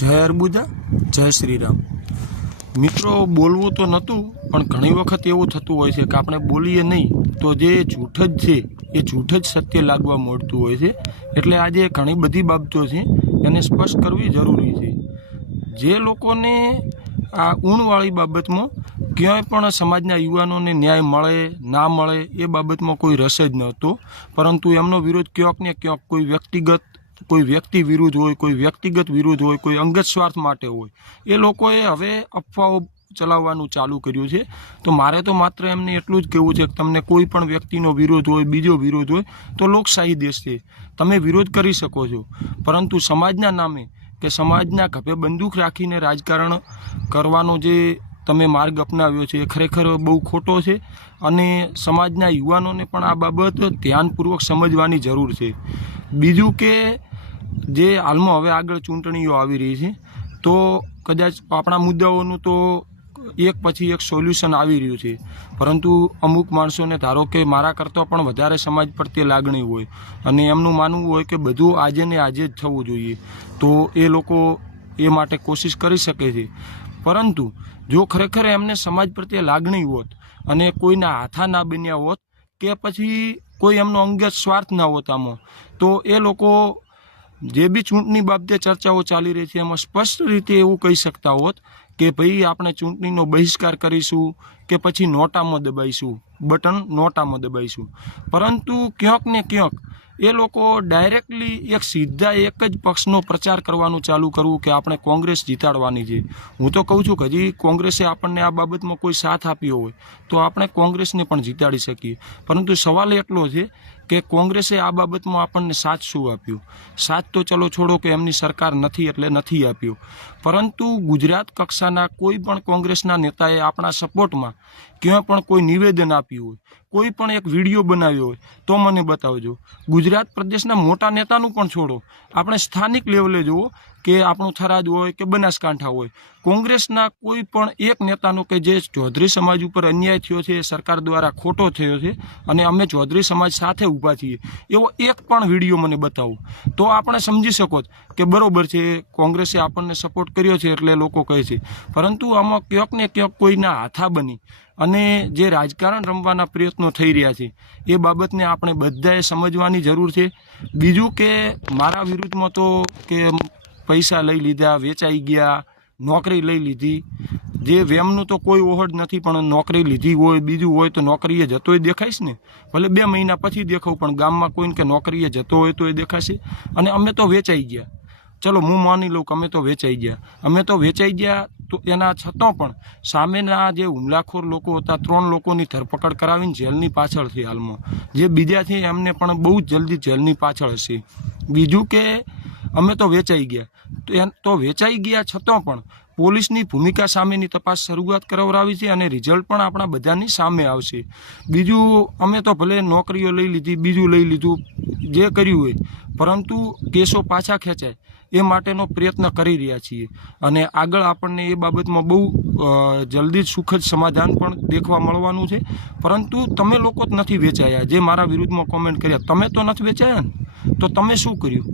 જય અર્બુદા, જય શ્રીરામ। મિત્રો, બોલવું તો નહોતું, પણ ઘણી વખત એવું થતું હોય છે કે આપણે બોલીએ નહીં તો જે જૂઠ જ છે એ જૂઠ જ સત્ય લાગવા મળતું હોય છે। એટલે આજે ઘણી બધી બાબતો છે એને સ્પષ્ટ કરવી જરૂરી છે। જે લોકોને આ ઊણવાળી બાબતમાં ક્યાંય પણ સમાજના યુવાનોને ન્યાય મળે ના મળે એ બાબતમાં કોઈ રસ જ નહોતો, પરંતુ એમનો વિરોધ ક્યાંક ને ક્યાંક કોઈ વ્યક્તિ વિરુદ્ધ હોય, કોઈ વ્યક્તિગત વિરુદ્ધ હોય, કોઈ અંગત સ્વાર્થ માટે હોય, એ લોકોએ હવે અફવાઓ ચલાવવાનું ચાલુ કર્યું છે। તો મારે તો માત્ર એમને એટલું જ કહેવું છે કે તમને કોઈ પણ વ્યક્તિનો વિરોધ હોય, બીજો વિરોધ હોય, તો લોકશાહી દેશ છે, તમે વિરોધ કરી શકો છો, પરંતુ સમાજના નામે કે સમાજના ખભે બંદૂક રાખીને રાજકારણ કરવાનો જે તમે માર્ગ અપનાવ્યો છે એ ખરેખર બહુ ખોટો છે અને સમાજના યુવાનોને પણ આ બાબત ધ્યાનપૂર્વક સમજવાની જરૂર છે। બીજું કે જે હાલમાં હવે આગળ ચૂંટણીઓ આવી રહી છે, તો કદાચ આપણા મુદ્દાઓનું તો એક પછી એક સોલ્યુશન આવી રહ્યું છે, પરંતુ અમુક માણસોને ધારો કે મારા કરતાં પણ વધારે સમાજ પ્રત્યે લાગણી હોય અને એમનું માનવું હોય કે બધું આજે ને આજે જ થવું જોઈએ, તો એ લોકો એ માટે કોશિશ કરી શકે છે। પરંતુ જો ખરેખર એમને સમાજ પ્રત્યે લાગણી હોત અને કોઈના હાથા ના બન્યા હોત કે પછી કોઈ એમનો અંગત સ્વાર્થ ના હોત આમાં, તો એ લોકો જે બી ચૂંટણી બાબતે ચર્ચાઓ ચાલી રહી છે એમાં સ્પષ્ટ રીતે એવું કહી શકતા હોત કે ભાઈ આપણે ચૂંટણીનો બહિષ્કાર કરીશું કે પછી નોટામાં દબાઈશું, બટન નોટામાં દબાઈશું। પરંતુ ક્યાંક ને ક્યાંક એ લોકો ડાયરેક્ટલી સીધા એક જ પક્ષનો પ્રચાર કરવાનું ચાલુ કરવું કે આપણે કોંગ્રેસ જીતાડવાની છે। હું તો કહું છું કે હજી કોંગ્રેસે આપણને આ બાબતમાં કોઈ સાથ આપ્યો હોય તો આપણે કોંગ્રેસને પણ જીતાડી શકીએ, પરંતુ સવાલ એટલો છે કે કોંગ્રેસે આ બાબતમાં આપણને સાથ શું આપ્યું? સાથ તો ચલો છોડો કે એમની સરકાર નથી એટલે નથી આપ્યું, પરંતુ ગુજરાત કક્ષાના કોઈ પણ કોંગ્રેસના નેતાએ આપણા સપોર્ટમાં ક્યાં પણ કોઈ નિવેદન આપ્યું હોય, કોઈ પણ એક વિડીયો બનાવ્યો હોય તો મને બતાવજો। ગુજરાત પ્રદેશના મોટા નેતાનું પણ છોડો, આપણે સ્થાનિક લેવલે જુઓ કે આપણું થરાદ હોય કે બનાસકાંઠા હોય, કોંગ્રેસના કોઈ પણ એક નેતાનો કે જે ચૌધરી સમાજ ઉપર અન્યાય થયો છે, સરકાર દ્વારા ખોટો થયો છે અને અમે ચૌધરી સમાજ સાથે ઊભા છીએ, એવો એક પણ વિડીયો મને બતાવો તો આપણે સમજી શકો કે બરોબર છે, કોંગ્રેસે આપણને સપોર્ટ કર્યો છે એટલે લોકો કહે છે। પરંતુ આમાં ક્યાંક ને ક્યાંક કોઈના હાથા બની અને જે રાજકારણ રમવાના પ્રયત્નો થઈ રહ્યા છે એ બાબતને આપણે બધાએ સમજવાની જરૂર છે। બીજું કે મારા વિરુદ્ધમાં તો કે પૈસા લઈ લીધા, વેચાઈ ગયા, નોકરી લઈ લીધી, જે વેમનું તો કોઈ ઓહડ નથી, પણ નોકરી લીધી હોય, બીજું હોય તો નોકરીએ જતોય દેખાઈશ ને, ભલે 2 મહિના પછી દેખાવ, પણ ગામમાં કોઈને કે નોકરીએ જતો હોય તો એ દેખાશે। અને અમે તો વેચાઈ ગયા, ચલો હું માની લઉં કે અમે તો વેચાઈ ગયા, તો એના છતાં પણ સામેના જે હુમલાખોર લોકો હતા 3 લોકોની ધરપકડ કરાવીને જેલની પાછળ છે હાલમાં, જે બીજા છે એમને પણ બહુ જલ્દી જેલની પાછળ હશે। બીજું કે અમે તો વેચાઈ ગયા, તો વેચાઈ ગયા છતાં પણ પોલીસની ભૂમિકા સામેની તપાસ શરૂઆત કરાવરાવી છે અને રિઝલ્ટ પણ આપણા બધાની સામે આવશે। બીજું અમે તો ભલે નોકરીઓ લઈ લીધી, બીજું લઈ લીધું, જે કર્યું હોય, પરંતુ કેસો પાછા ખેંચાય એ માટેનો પ્રયત્ન કરી રહ્યા છીએ અને આગળ આપણને એ બાબતમાં બહુ જલ્દી જ સુખદ સમાધાન પણ દેખવા મળવાનું છે। પરંતુ તમે લોકો જ નથી વેચાયા, જે મારા વિરુદ્ધમાં કોમેન્ટ કર્યા, તમે તો નથી વેચાયા ને, તો તમે શું કર્યું?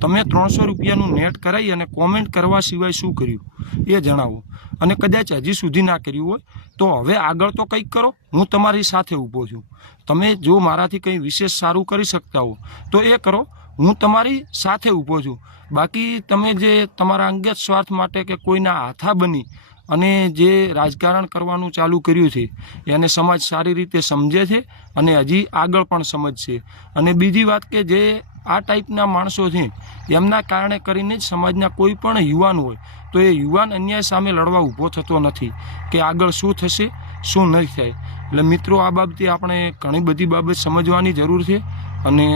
તમે 300 રૂપિયાનું નેટ કરાવી અને કોમેન્ટ કરવા સિવાય શું કર્યું એ જણાવો, અને કદાચ હજી સુધી ના કર્યું હોય તો હવે આગળ તો કંઈક કરો, હું તમારી સાથે ઊભો છું। તમે જો મારાથી કંઈ વિશેષ સારું કરી શકતા હો તો એ કરો, હું તમારી સાથે ઊભો છું। બાકી તમે જે તમારા અંગત સ્વાર્થ માટે કે કોઈના હાથા બની અને જે રાજકારણ કરવાનું ચાલુ કર્યું છે એને સમાજ સારી રીતે સમજે છે અને હજી આગળ પણ સમજશે। અને બીજી વાત કે જે આ ટાઈપના માણસો છે એમના કારણે કરીને જ સમાજના કોઈ પણ યુવાન હોય તો એ યુવાન અન્યાય સામે લડવા ઊભો થતો નથી કે આગળ શું થશે શું નહીં થાય। એટલે મિત્રો, આ બાબતે આપણે ઘણી બધી બાબત સમજવાની જરૂર છે। અને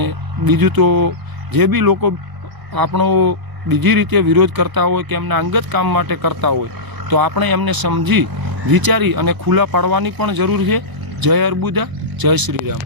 બીજું તો જે બી લોકો આપણો બીજી રીતે વિરોધ કરતા હોય કે એમના અંગત કામ માટે કરતા હોય તો આપણે એમને સમજી વિચારી અને ખુલ્લા પાડવાની પણ જરૂર છે। જય અર્બુદા, જય શ્રીરામ।